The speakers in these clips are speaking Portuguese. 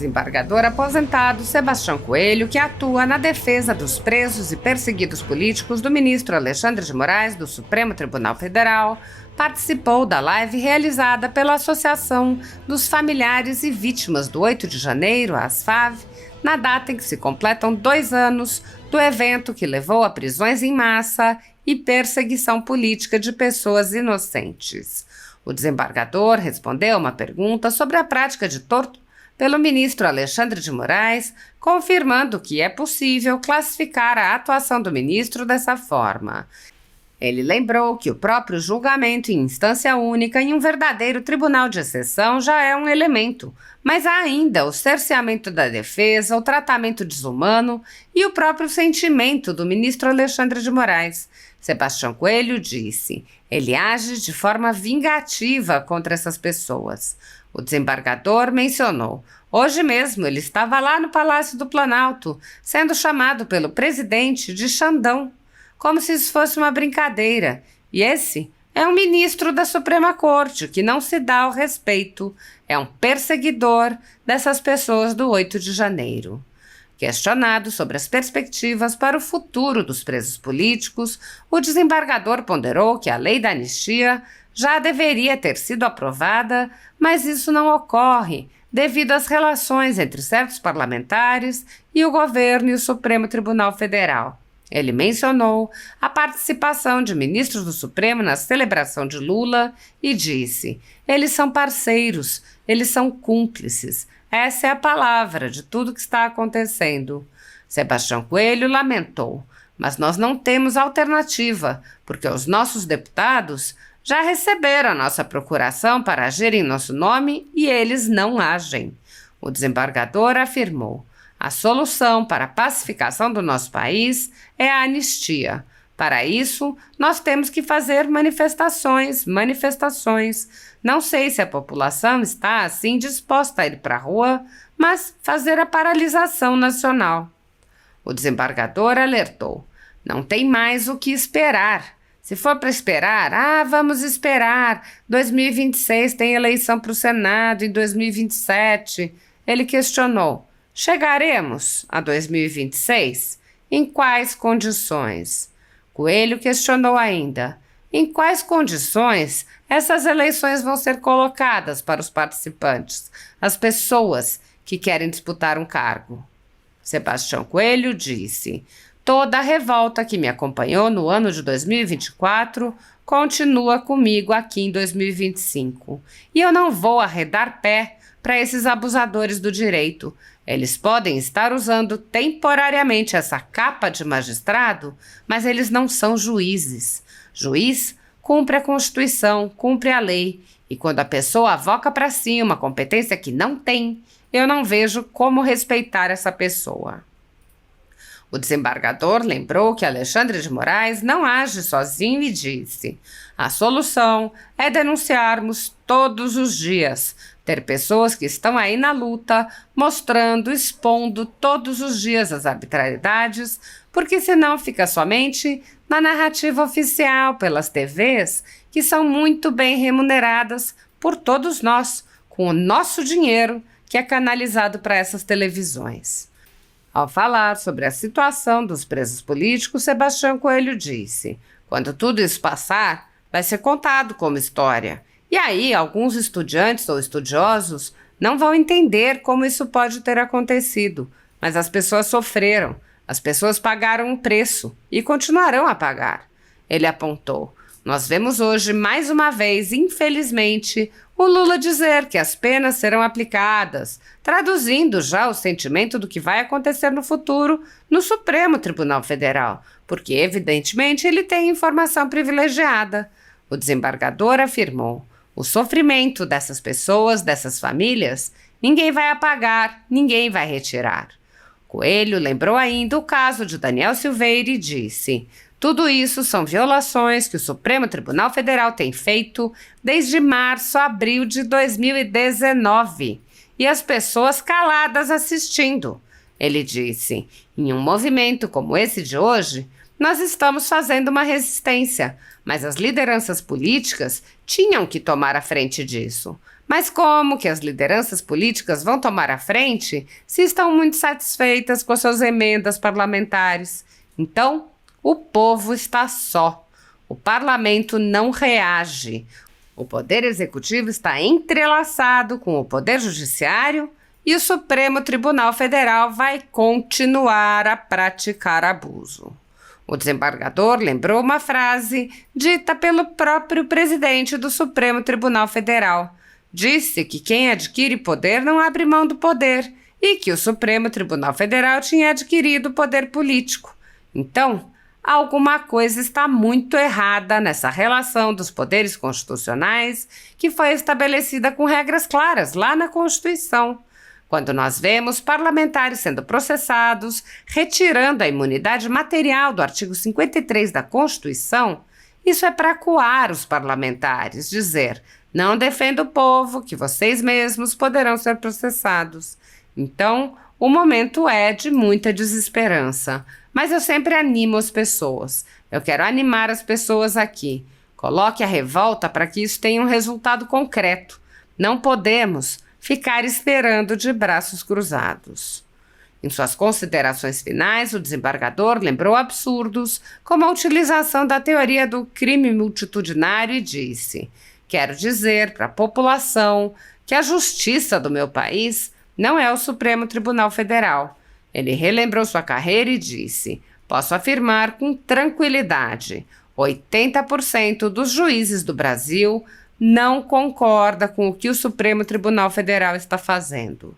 desembargador aposentado Sebastião Coelho, que atua na defesa dos presos e perseguidos políticos do ministro Alexandre de Moraes, do Supremo Tribunal Federal, participou da live realizada pela Associação dos Familiares e Vítimas do 8 de janeiro, a ASFAV, na data em que se completam 2 anos do evento que levou a prisões em massa e perseguição política de pessoas inocentes. O desembargador respondeu uma pergunta sobre a prática de tortura pelo ministro Alexandre de Moraes, confirmando que é possível classificar a atuação do ministro dessa forma. Ele lembrou que o próprio julgamento em instância única em um verdadeiro tribunal de exceção já é um elemento, mas há ainda o cerceamento da defesa, o tratamento desumano e o próprio sentimento do ministro Alexandre de Moraes. Sebastião Coelho disse: ele age de forma vingativa contra essas pessoas. O desembargador mencionou: hoje mesmo ele estava lá no Palácio do Planalto, sendo chamado pelo presidente de Xandão, como se isso fosse uma brincadeira. E esse é um ministro da Suprema Corte que não se dá ao respeito, é um perseguidor dessas pessoas do 8 de janeiro. Questionado sobre as perspectivas para o futuro dos presos políticos, o desembargador ponderou que a lei da anistia já deveria ter sido aprovada, mas isso não ocorre devido às relações entre certos parlamentares e o governo e o Supremo Tribunal Federal. Ele mencionou a participação de ministros do Supremo na celebração de Lula e disse: eles são parceiros, eles são cúmplices. Essa é a palavra de tudo que está acontecendo. Sebastião Coelho lamentou: mas nós não temos alternativa, porque os nossos deputados já receberam a nossa procuração para agir em nosso nome e eles não agem. O desembargador afirmou: a solução para a pacificação do nosso país é a anistia. Para isso, nós temos que fazer manifestações. Não sei se a população está assim disposta a ir para a rua, mas fazer a paralisação nacional. O desembargador alertou: não tem mais o que esperar. Se for para esperar, vamos esperar. 2026 tem eleição para o Senado, em 2027. Ele questionou: chegaremos a 2026? Em quais condições? Coelho questionou ainda: em quais condições essas eleições vão ser colocadas para os participantes, as pessoas que querem disputar um cargo? Sebastião Coelho disse: toda a revolta que me acompanhou no ano de 2024 continua comigo aqui em 2025. E eu não vou arredar pé para esses abusadores do direito. Eles podem estar usando temporariamente essa capa de magistrado, mas eles não são juízes. Juiz cumpre a Constituição, cumpre a lei, e quando a pessoa avoca para si uma competência que não tem, eu não vejo como respeitar essa pessoa. O desembargador lembrou que Alexandre de Moraes não age sozinho e disse: a solução é denunciarmos todos os dias, ter pessoas que estão aí na luta, mostrando, expondo todos os dias as arbitrariedades, porque senão fica somente na narrativa oficial pelas TVs, que são muito bem remuneradas por todos nós, com o nosso dinheiro que é canalizado para essas televisões. Ao falar sobre a situação dos presos políticos, Sebastião Coelho disse: quando tudo isso passar, vai ser contado como história. E aí, alguns estudantes ou estudiosos não vão entender como isso pode ter acontecido, mas as pessoas sofreram, as pessoas pagaram um preço e continuarão a pagar. Ele apontou: nós vemos hoje, mais uma vez, infelizmente, o Lula dizer que as penas serão aplicadas, traduzindo já o sentimento do que vai acontecer no futuro no Supremo Tribunal Federal, porque, evidentemente, ele tem informação privilegiada. O desembargador afirmou: o sofrimento dessas pessoas, dessas famílias, ninguém vai apagar, ninguém vai retirar. Coelho lembrou ainda o caso de Daniel Silveira e disse: tudo isso são violações que o Supremo Tribunal Federal tem feito desde março a abril de 2019 e as pessoas caladas assistindo. Ele disse: em um movimento como esse de hoje, nós estamos fazendo uma resistência, mas as lideranças políticas tinham que tomar a frente disso. Mas como que as lideranças políticas vão tomar a frente se estão muito satisfeitas com as suas emendas parlamentares? Então, o povo está só. O parlamento não reage. O poder executivo está entrelaçado com o poder judiciário e o Supremo Tribunal Federal vai continuar a praticar abuso. O desembargador lembrou uma frase dita pelo próprio presidente do Supremo Tribunal Federal. Disse que quem adquire poder não abre mão do poder e que o Supremo Tribunal Federal tinha adquirido poder político. Então, alguma coisa está muito errada nessa relação dos poderes constitucionais que foi estabelecida com regras claras lá na Constituição. Quando nós vemos parlamentares sendo processados, retirando a imunidade material do artigo 53 da Constituição, isso é para acuar os parlamentares, dizer: não defenda o povo, que vocês mesmos poderão ser processados. Então, o momento é de muita desesperança. Mas eu sempre animo as pessoas. Eu quero animar as pessoas aqui. Coloque a revolta para que isso tenha um resultado concreto. Não podemos ficar esperando de braços cruzados. Em suas considerações finais, o desembargador lembrou absurdos, como a utilização da teoria do crime multitudinário e disse: quero dizer para a população que a justiça do meu país não é o Supremo Tribunal Federal. Ele relembrou sua carreira e disse: posso afirmar com tranquilidade, 80% dos juízes do Brasil não concorda com o que o Supremo Tribunal Federal está fazendo.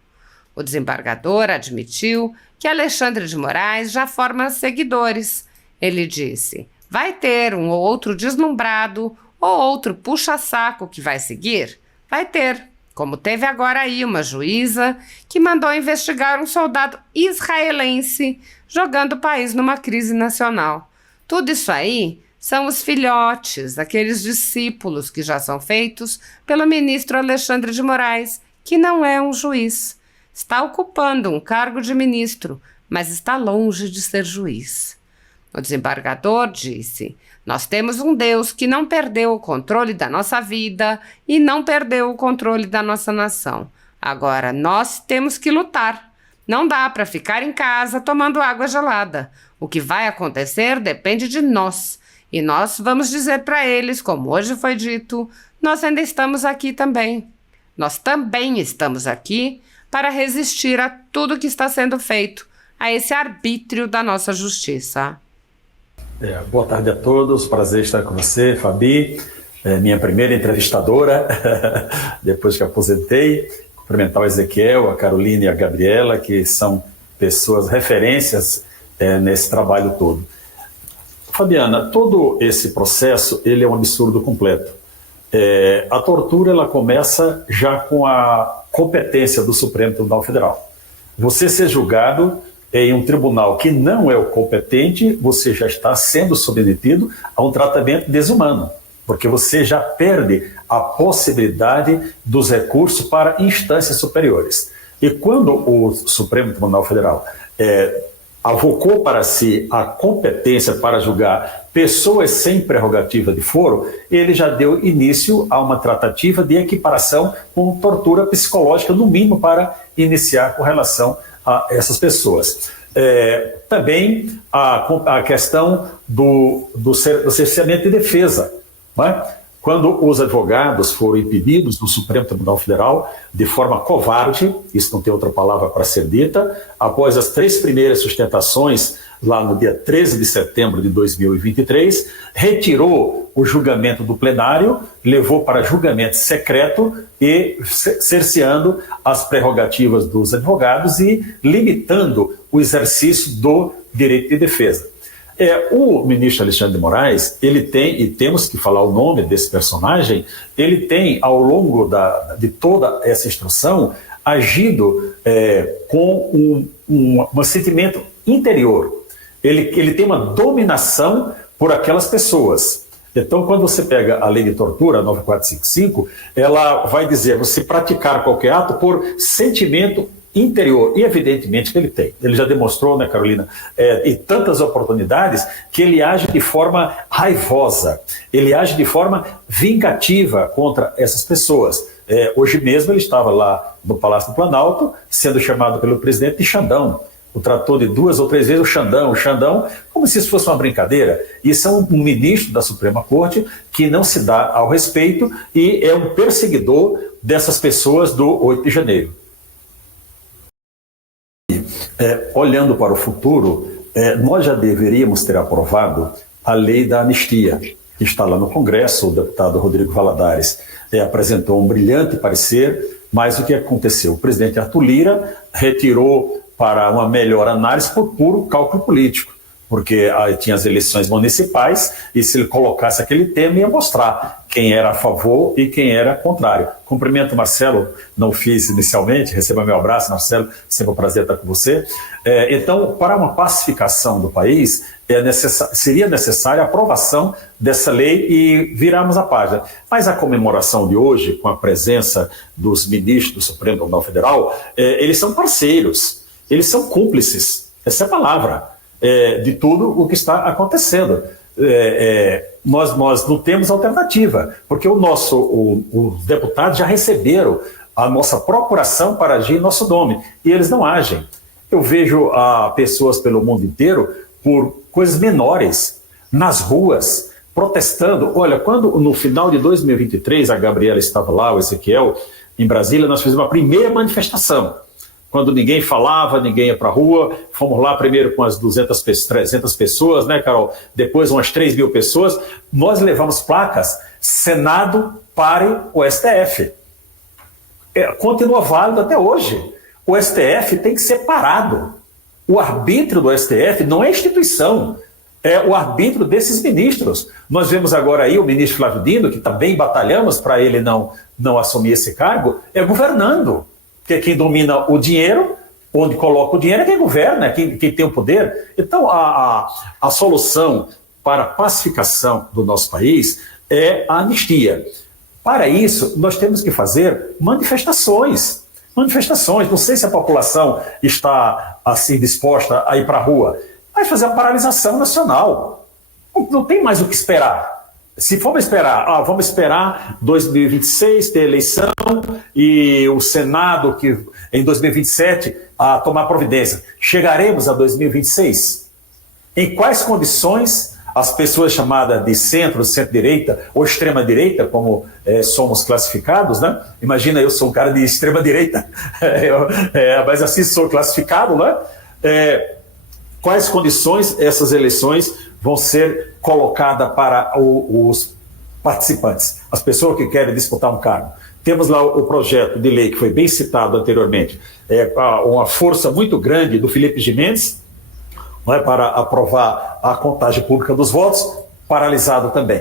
O desembargador admitiu que Alexandre de Moraes já forma seguidores. Ele disse: vai ter um ou outro deslumbrado ou outro puxa-saco que vai seguir? Vai ter, como teve agora aí uma juíza que mandou investigar um soldado israelense jogando o país numa crise nacional. Tudo isso aí são os filhotes, aqueles discípulos que já são feitos pelo ministro Alexandre de Moraes, que não é um juiz. Está ocupando um cargo de ministro, mas está longe de ser juiz. O desembargador disse: nós temos um Deus que não perdeu o controle da nossa vida e não perdeu o controle da nossa nação. Agora, nós temos que lutar. Não dá para ficar em casa tomando água gelada. O que vai acontecer depende de nós. E nós vamos dizer para eles, como hoje foi dito, nós ainda estamos aqui também. Nós também estamos aqui para resistir a tudo que está sendo feito, a esse arbítrio da nossa justiça. Boa tarde a todos, prazer estar com você, Fabi, minha primeira entrevistadora, depois que aposentei. Cumprimentar o Ezequiel, a Carolina e a Gabriela, que são pessoas referências nesse trabalho todo. Fabiana, todo esse processo ele é um absurdo completo. A tortura ela começa já com a competência do Supremo Tribunal Federal. Você ser julgado em um tribunal que não é o competente, você já está sendo submetido a um tratamento desumano, porque você já perde a possibilidade dos recursos para instâncias superiores. E quando o Supremo Tribunal Federal avocou para si a competência para julgar pessoas sem prerrogativa de foro, ele já deu início a uma tratativa de equiparação com tortura psicológica, no mínimo, para iniciar com relação a essas pessoas. Também a questão do cerceamento de defesa, não é? Quando os advogados foram impedidos no Supremo Tribunal Federal de forma covarde, isso não tem outra palavra para ser dita, após as 3 primeiras sustentações, lá no dia 13 de setembro de 2023, retirou o julgamento do plenário, levou para julgamento secreto e cerceando as prerrogativas dos advogados e limitando o exercício do direito de defesa. O ministro Alexandre de Moraes, ele tem, e temos que falar o nome desse personagem, ele tem, ao longo de toda essa instrução, agido com um sentimento interior. Ele tem uma dominação por aquelas pessoas. Então, quando você pega a lei de tortura, 9455, ela vai dizer você praticar qualquer ato por sentimento interior, e evidentemente que ele tem. Ele já demonstrou, né, Carolina, em tantas oportunidades, que ele age de forma raivosa, ele age de forma vingativa contra essas pessoas. Hoje mesmo ele estava lá no Palácio do Planalto, sendo chamado pelo presidente de Xandão. O tratou de 2 ou 3 vezes o Xandão, como se isso fosse uma brincadeira. Isso é um ministro da Suprema Corte que não se dá ao respeito e é um perseguidor dessas pessoas do 8 de janeiro. Olhando para o futuro, nós já deveríamos ter aprovado a lei da anistia, que está lá no Congresso. O deputado Rodrigo Valadares apresentou um brilhante parecer, mas o que aconteceu? O presidente Arthur Lira retirou para uma melhor análise por puro cálculo político, porque aí tinha as eleições municipais e se ele colocasse aquele tema ia mostrar quem era a favor e quem era contrário. Cumprimento Marcelo, não o fiz inicialmente, receba meu abraço, Marcelo, sempre um prazer estar com você. Então, para uma pacificação do país, seria necessária a aprovação dessa lei e virarmos a página. Mas a comemoração de hoje, com a presença dos ministros do Supremo Tribunal Federal, eles são parceiros, eles são cúmplices, essa é a palavra, de tudo o que está acontecendo. Nós não temos alternativa, porque os deputados já receberam a nossa procuração para agir em nosso nome, e eles não agem. Eu vejo pessoas pelo mundo inteiro por coisas menores, nas ruas, protestando. Olha, quando no final de 2023 a Gabriela estava lá, o Ezequiel, em Brasília, nós fizemos uma primeira manifestação. Quando ninguém falava, ninguém ia para a rua, fomos lá primeiro com as 300 pessoas, né, Carol? Depois umas 3 mil pessoas. Nós levamos placas, Senado pare o STF. Continua válido até hoje. O STF tem que ser parado. O arbítrio do STF não é instituição, é o arbítrio desses ministros. Nós vemos agora aí o ministro Flávio Dino, que também batalhamos para ele não assumir esse cargo, governando. Porque quem domina o dinheiro, onde coloca o dinheiro, é quem governa, quem tem o poder. Então, a solução para a pacificação do nosso país é a anistia. Para isso, nós temos que fazer manifestações. Não sei se a população está assim disposta a ir para a rua. Vai fazer a paralisação nacional. Não tem mais o que esperar. Se formos esperar, vamos esperar 2026 ter eleição e o Senado que em 2027 a tomar providência. Chegaremos a 2026? Em quais condições as pessoas chamadas de centro-direita ou extrema-direita, como somos classificados, né? Imagina, eu sou um cara de extrema-direita, mas assim sou classificado, né? Quais condições essas eleições vão ser colocadas para os participantes, as pessoas que querem disputar um cargo? Temos lá o projeto de lei que foi bem citado anteriormente, uma força muito grande do Felipe Gimenez, não é, para aprovar a contagem pública dos votos, paralisado também.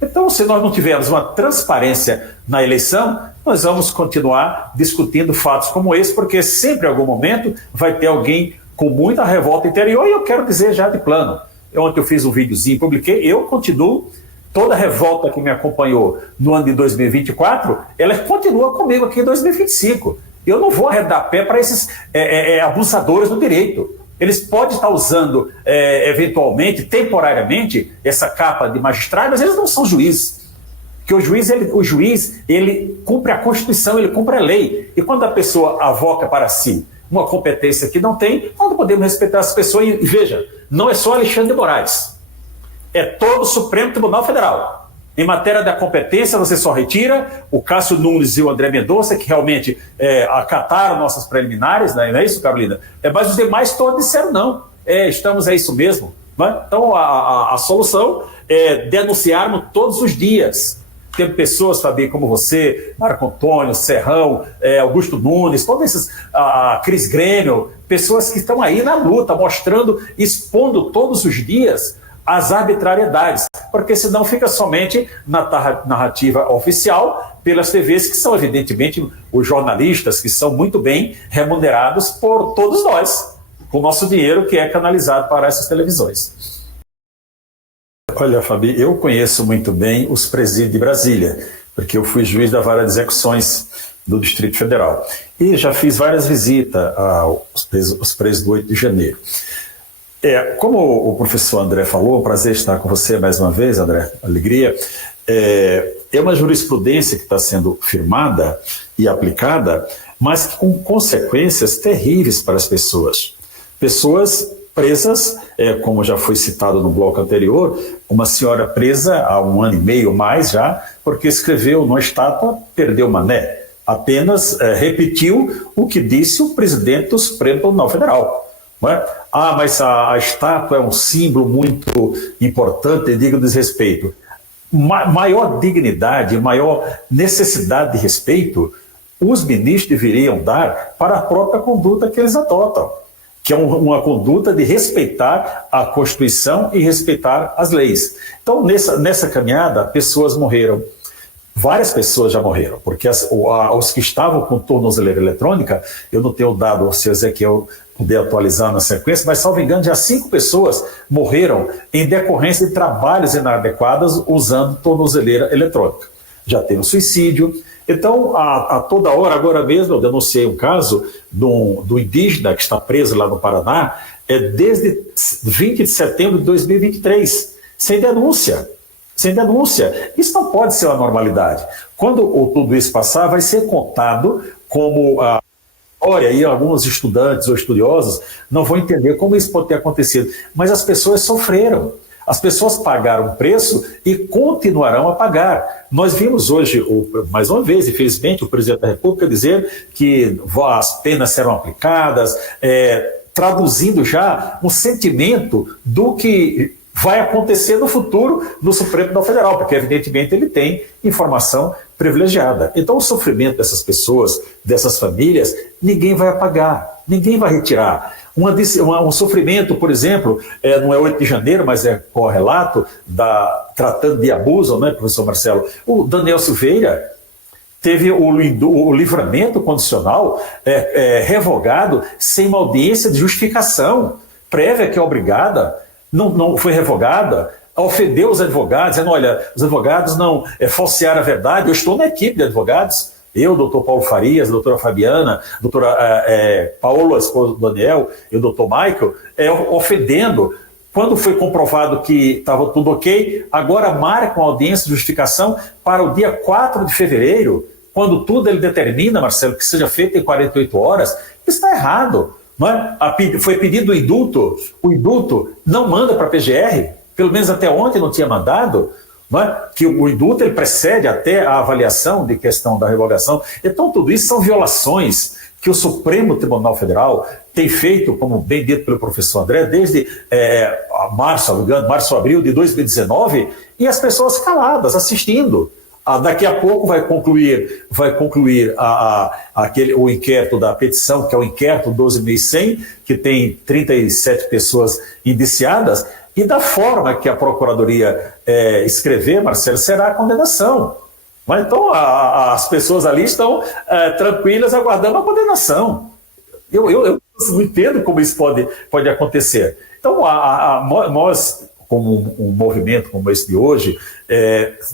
Então, se nós não tivermos uma transparência na eleição, nós vamos continuar discutindo fatos como esse, porque sempre em algum momento vai ter alguém com muita revolta interior, e eu quero dizer já de plano. Ontem eu fiz um videozinho, publiquei, eu continuo, toda a revolta que me acompanhou no ano de 2024, ela continua comigo aqui em 2025. Eu não vou arredar pé para esses abusadores do direito. Eles podem estar usando, eventualmente, temporariamente, essa capa de magistrado, mas eles não são juízes. Porque o juiz, ele cumpre a Constituição, ele cumpre a lei. E quando a pessoa avoca para si uma competência que não tem, nós não podemos respeitar essa pessoa. E veja, não é só Alexandre de Moraes, é todo o Supremo Tribunal Federal. Em matéria da competência, você só retira o Cássio Nunes e o André Mendonça, que realmente acataram nossas preliminares, não é isso, Carolina? Mas os demais todos disseram não. Estamos, é isso mesmo. Não é? Então, a solução é denunciarmos todos os dias. Tem pessoas, Fabi, como você, Marco Antônio, Serrão, Augusto Nunes, todos esses, Cris Grêmio, pessoas que estão aí na luta, mostrando, expondo todos os dias as arbitrariedades, porque senão fica somente na narrativa oficial pelas TVs, que são evidentemente os jornalistas que são muito bem remunerados por todos nós, com o nosso dinheiro que é canalizado para essas televisões. Olha, Fabi, eu conheço muito bem os presídios de Brasília, porque eu fui juiz da vara de execuções do Distrito Federal. E já fiz várias visitas aos presos do 8 de janeiro. Como o professor André falou, um prazer estar com você mais uma vez, André, alegria. É uma jurisprudência que está sendo firmada e aplicada, mas com consequências terríveis para as pessoas. Pessoas presas, como já foi citado no bloco anterior, uma senhora presa há 1 ano e meio mais já, porque escreveu numa estátua, perdeu mané. Apenas repetiu o que disse o presidente do Supremo Tribunal Federal. Não é? Mas a estátua é um símbolo muito importante e digno de desrespeito. Maior dignidade, maior necessidade de respeito, os ministros deveriam dar para a própria conduta que eles adotam, que é uma conduta de respeitar a Constituição e respeitar as leis. Então, nessa caminhada, pessoas morreram. Várias pessoas já morreram, porque os que estavam com tornozeleira eletrônica, eu não tenho dado ao seu Ezequiel poder atualizar na sequência, mas, salvo engano, já 5 pessoas morreram em decorrência de trabalhos inadequados usando tornozeleira eletrônica. Já teve um suicídio. Então, a toda hora, agora mesmo, eu denunciei um caso do indígena que está preso lá no Paraná, desde 20 de setembro de 2023, sem denúncia. Sem denúncia. Isso não pode ser uma normalidade. Quando tudo isso passar, vai ser contado como a história, e alguns estudantes ou estudiosos não vão entender como isso pode ter acontecido. Mas as pessoas sofreram. As pessoas pagaram o preço e continuarão a pagar. Nós vimos hoje, mais uma vez, infelizmente, o presidente da República dizer que as penas serão aplicadas, traduzindo já um sentimento do que vai acontecer no futuro no Supremo Tribunal Federal, porque evidentemente ele tem informação privilegiada. Então o sofrimento dessas pessoas, dessas famílias, ninguém vai apagar, ninguém vai retirar. Um sofrimento, por exemplo, não é 8 de janeiro, mas é correlato, tratando de abuso, né, professor Marcelo? O Daniel Silveira teve o livramento condicional revogado sem uma audiência de justificação prévia, que é obrigada. Não foi revogada, ofendeu os advogados, dizendo, olha, os advogados não falsearam a verdade. Eu estou na equipe de advogados, eu, doutor Paulo Farias, a doutora Fabiana, a doutora Paola, a esposa do Daniel, e o doutor Michael, ofendendo. Quando foi comprovado que estava tudo ok, agora marcam a audiência de justificação para o dia 4 de fevereiro, quando tudo ele determina, Marcelo, que seja feito em 48 horas. Isso está errado. Não é? Foi pedido o indulto não manda para a PGR, pelo menos até ontem não tinha mandado, não é? Que o indulto ele precede até a avaliação de questão da revogação. Então tudo isso são violações que o Supremo Tribunal Federal tem feito, como bem dito pelo professor André, desde março, abril de 2019, e as pessoas caladas, assistindo. Daqui a pouco vai concluir o inquérito da petição, que é o inquérito 12.100, que tem 37 pessoas indiciadas, e da forma que a Procuradoria escrever, Marcelo, será a condenação. Mas, então as pessoas ali estão tranquilas aguardando a condenação. Eu não entendo como isso pode acontecer. Então, nós, como um movimento como esse de hoje,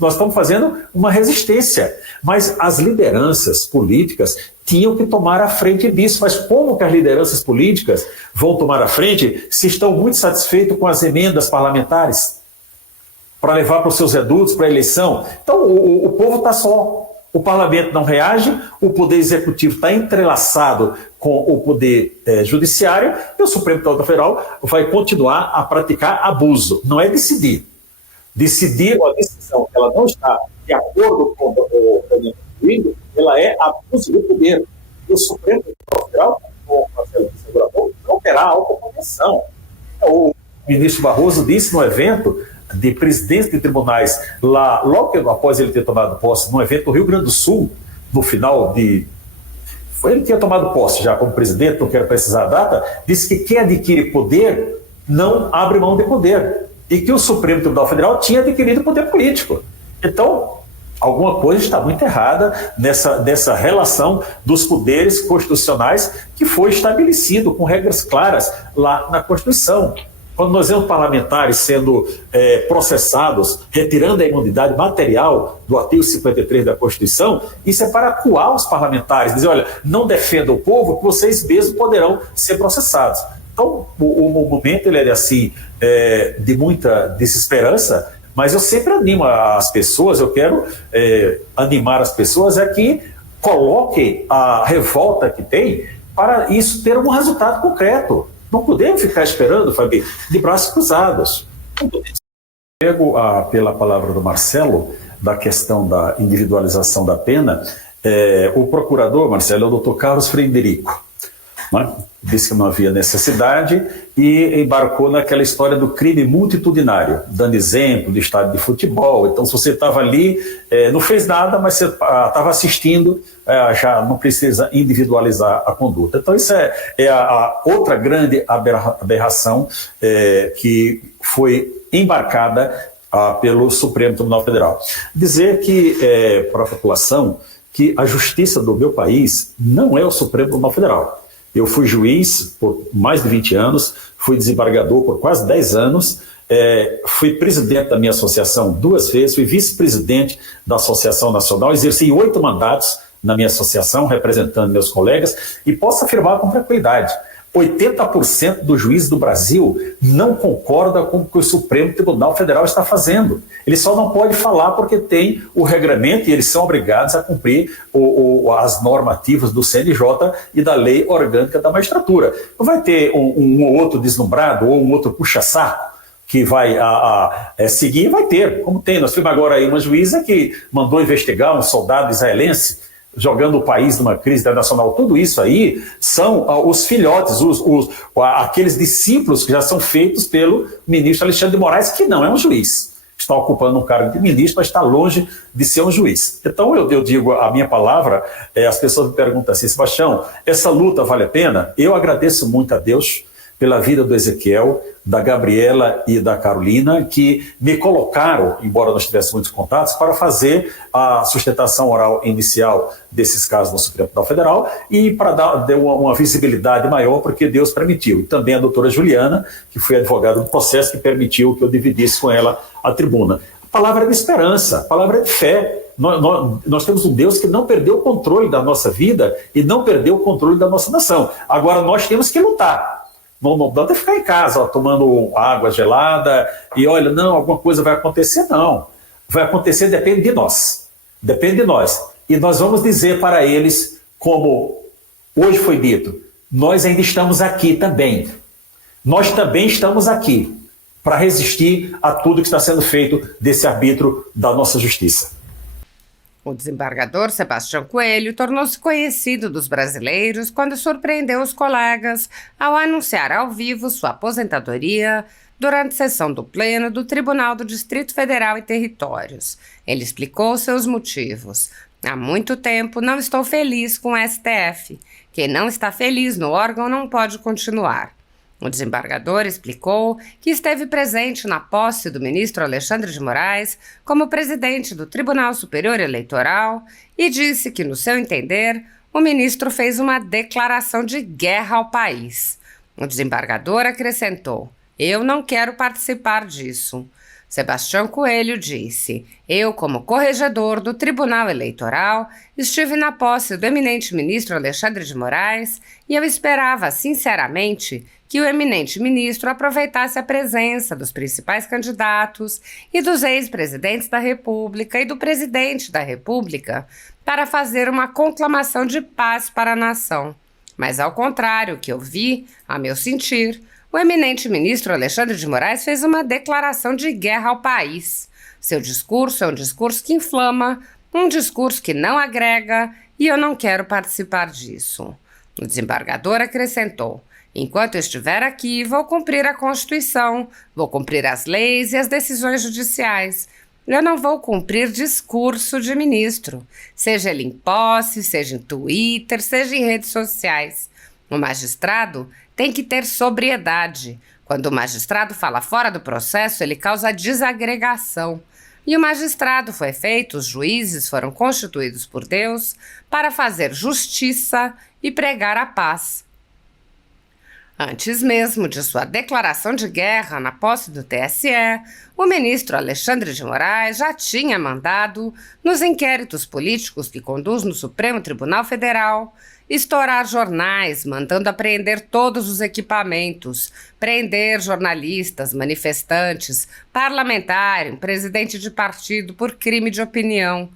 nós estamos fazendo uma resistência, mas as lideranças políticas tinham que tomar a frente disso. Mas como que as lideranças políticas vão tomar a frente se estão muito satisfeitos com as emendas parlamentares para levar para os seus redutos, para a eleição? Então o povo está só. O parlamento não reage, o poder executivo está entrelaçado com o poder judiciário, e o Supremo Tribunal Federal vai continuar a praticar abuso. Não é decidir. Decidir uma decisão que ela não está de acordo com o ordenamento jurídico, ela é abuso do poder. E o Supremo Tribunal Federal, como o Marcelo Segurador, não terá autoconvenção. O ministro Barroso disse no evento de presidentes de tribunais, lá, logo após ele ter tomado posse, num evento no Rio Grande do Sul, no final de... Ele tinha tomado posse já como presidente, não quero precisar a data, disse que quem adquire poder não abre mão de poder, e que o Supremo Tribunal Federal tinha adquirido poder político. Então, alguma coisa está muito errada nessa relação dos poderes constitucionais que foi estabelecido com regras claras lá na Constituição. Quando nós vemos parlamentares sendo processados, retirando a imunidade material do artigo 53 da Constituição, isso é para acuar os parlamentares, dizer, olha, não defenda o povo, que vocês mesmos poderão ser processados. Então, o momento ele é assim, de muita desesperança, mas eu sempre animo as pessoas, eu quero animar as pessoas a que coloquem a revolta que tem para isso ter um resultado concreto. Não podemos ficar esperando, Fabi, de braços cruzados. Pego pela palavra do Marcelo, da questão da individualização da pena, o procurador, Marcelo, é o doutor Carlos Frederico, né? Disse que não havia necessidade e embarcou naquela história do crime multitudinário, dando exemplo de estádio de futebol. Então, se você estava ali, não fez nada, mas você estava assistindo, já não precisa individualizar a conduta. Então, isso é a outra grande aberração que foi embarcada pelo Supremo Tribunal Federal. Dizer que, para a população, que a justiça do meu país não é o Supremo Tribunal Federal. Eu fui juiz por mais de 20 anos, fui desembargador por quase 10 anos, fui presidente da minha associação 2 vezes, fui vice-presidente da Associação Nacional, exerci 8 mandatos na minha associação, representando meus colegas, e posso afirmar com tranquilidade, 80% dos juízes do Brasil não concorda com o que o Supremo Tribunal Federal está fazendo. Ele só não pode falar porque tem o regramento e eles são obrigados a cumprir as normativas do CNJ e da lei orgânica da magistratura. Não vai ter um ou outro deslumbrado ou um outro puxa-saco que vai seguir, vai ter, como tem. Nós tivemos agora aí uma juíza que mandou investigar um soldado israelense jogando o país numa crise internacional. Tudo isso aí são os filhotes, aqueles discípulos que já são feitos pelo ministro Alexandre de Moraes, que não é um juiz. Está ocupando um cargo de ministro, mas está longe de ser um juiz. Então eu digo a minha palavra, as pessoas me perguntam assim, Sebastião, essa luta vale a pena? Eu agradeço muito a Deus pela vida do Ezequiel, da Gabriela e da Carolina, que me colocaram, embora nós tivéssemos muitos contatos, para fazer a sustentação oral inicial desses casos no Supremo Tribunal Federal e para dar uma visibilidade maior, porque Deus permitiu. E também a doutora Juliana, que foi advogada do processo, que permitiu que eu dividisse com ela a tribuna. A palavra é de esperança, a palavra é de fé. Nós temos um Deus que não perdeu o controle da nossa vida e não perdeu o controle da nossa nação. Agora nós temos que lutar. Não dá para ficar em casa, tomando água gelada e olha, não, alguma coisa vai acontecer, não. Vai acontecer, depende de nós. Depende de nós. E nós vamos dizer para eles, como hoje foi dito, nós ainda estamos aqui também. Nós também estamos aqui para resistir a tudo que está sendo feito desse arbítrio da nossa justiça. O desembargador Sebastião Coelho tornou-se conhecido dos brasileiros quando surpreendeu os colegas ao anunciar ao vivo sua aposentadoria durante sessão do Pleno do Tribunal do Distrito Federal e Territórios. Ele explicou seus motivos. Há muito tempo não estou feliz com o STF. Quem não está feliz no órgão não pode continuar. O desembargador explicou que esteve presente na posse do ministro Alexandre de Moraes como presidente do Tribunal Superior Eleitoral e disse que, no seu entender, o ministro fez uma declaração de guerra ao país. O desembargador acrescentou: "Eu não quero participar disso." Sebastião Coelho disse: "Eu, como corregedor do Tribunal Eleitoral, estive na posse do eminente ministro Alexandre de Moraes e eu esperava, sinceramente, que o eminente ministro aproveitasse a presença dos principais candidatos e dos ex-presidentes da República e do presidente da República para fazer uma conclamação de paz para a nação. Mas, ao contrário, o que eu vi, a meu sentir, o eminente ministro Alexandre de Moraes fez uma declaração de guerra ao país. Seu discurso é um discurso que inflama, um discurso que não agrega, e eu não quero participar disso." O desembargador acrescentou: "Enquanto eu estiver aqui, vou cumprir a Constituição, vou cumprir as leis e as decisões judiciais. Eu não vou cumprir discurso de ministro, seja ele em posse, seja em Twitter, seja em redes sociais. O magistrado tem que ter sobriedade. Quando o magistrado fala fora do processo, ele causa desagregação. E o magistrado foi feito, os juízes foram constituídos por Deus para fazer justiça e pregar a paz." Antes mesmo de sua declaração de guerra na posse do TSE, o ministro Alexandre de Moraes já tinha mandado, nos inquéritos políticos que conduz no Supremo Tribunal Federal, estourar jornais, mandando apreender todos os equipamentos, prender jornalistas, manifestantes, parlamentares, presidente de partido por crime de opinião,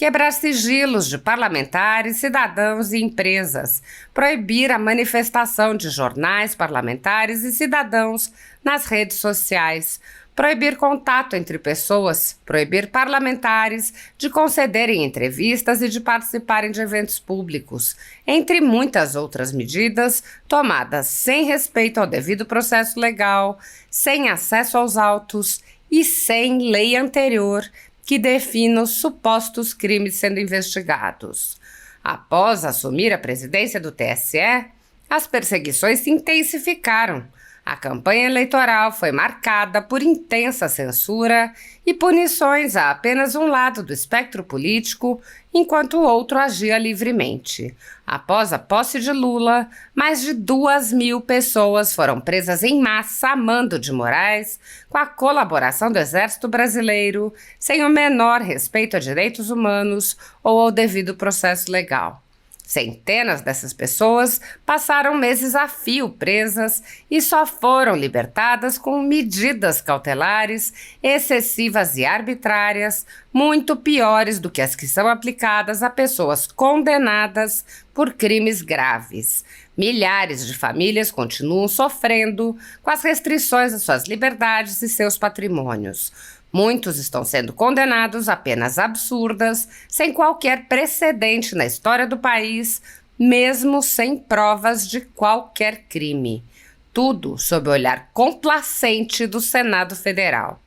quebrar sigilos de parlamentares, cidadãos e empresas, proibir a manifestação de jornais, parlamentares e cidadãos nas redes sociais, proibir contato entre pessoas, proibir parlamentares de concederem entrevistas e de participarem de eventos públicos, entre muitas outras medidas tomadas sem respeito ao devido processo legal, sem acesso aos autos e sem lei anterior que defina os supostos crimes sendo investigados. Após assumir a presidência do TSE, as perseguições se intensificaram. A campanha eleitoral foi marcada por intensa censura e punições a apenas um lado do espectro político, enquanto o outro agia livremente. Após a posse de Lula, mais de 2.000 pessoas foram presas em massa a mando de Moraes, com a colaboração do Exército Brasileiro, sem o menor respeito a direitos humanos ou ao devido processo legal. Centenas dessas pessoas passaram meses a fio presas e só foram libertadas com medidas cautelares excessivas e arbitrárias, muito piores do que as que são aplicadas a pessoas condenadas por crimes graves. Milhares de famílias continuam sofrendo com as restrições às suas liberdades e seus patrimônios. Muitos estão sendo condenados a penas absurdas, sem qualquer precedente na história do país, mesmo sem provas de qualquer crime. Tudo sob o olhar complacente do Senado Federal.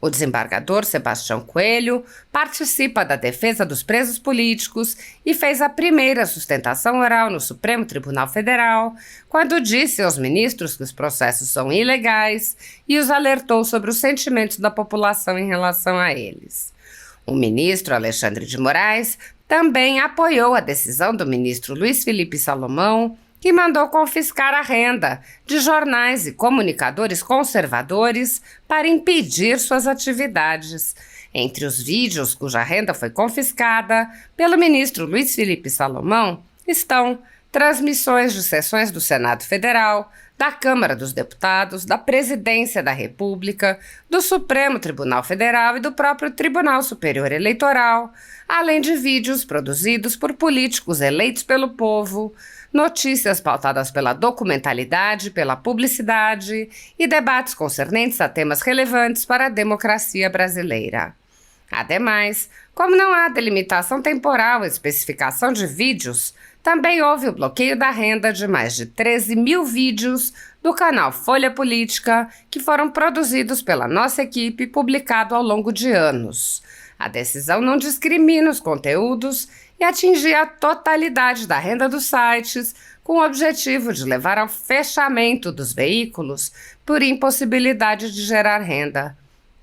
O desembargador Sebastião Coelho participa da defesa dos presos políticos e fez a primeira sustentação oral no Supremo Tribunal Federal, quando disse aos ministros que os processos são ilegais e os alertou sobre os sentimentos da população em relação a eles. O ministro Alexandre de Moraes também apoiou a decisão do ministro Luiz Felipe Salomão, que mandou confiscar a renda de jornais e comunicadores conservadores para impedir suas atividades. Entre os vídeos cuja renda foi confiscada pelo ministro Luiz Felipe Salomão estão transmissões de sessões do Senado Federal, da Câmara dos Deputados, da Presidência da República, do Supremo Tribunal Federal e do próprio Tribunal Superior Eleitoral, além de vídeos produzidos por políticos eleitos pelo povo, notícias pautadas pela documentalidade, pela publicidade e debates concernentes a temas relevantes para a democracia brasileira. Ademais, como não há delimitação temporal e especificação de vídeos, também houve o bloqueio da renda de mais de 13.000 vídeos do canal Folha Política que foram produzidos pela nossa equipe e publicados ao longo de anos. A decisão não discrimina os conteúdos e atingia a totalidade da renda dos sites, com o objetivo de levar ao fechamento dos veículos por impossibilidade de gerar renda.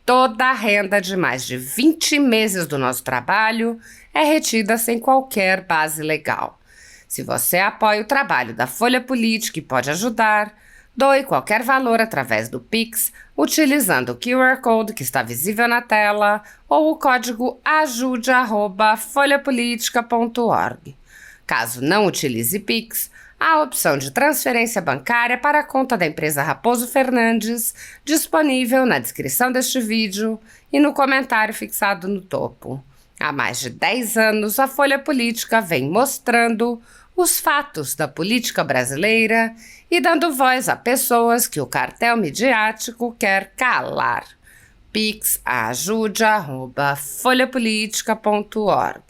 Toda a renda de mais de 20 meses do nosso trabalho é retida sem qualquer base legal. Se você apoia o trabalho da Folha Política e pode ajudar, doe qualquer valor através do Pix, utilizando o QR Code que está visível na tela ou o código ajude@folhapolitica.org. Caso não utilize Pix, há a opção de transferência bancária para a conta da empresa Raposo Fernandes, disponível na descrição deste vídeo e no comentário fixado no topo. Há mais de 10 anos, a Folha Política vem mostrando os fatos da política brasileira e dando voz a pessoas que o cartel midiático quer calar. Pix ajude@folhapolitica.org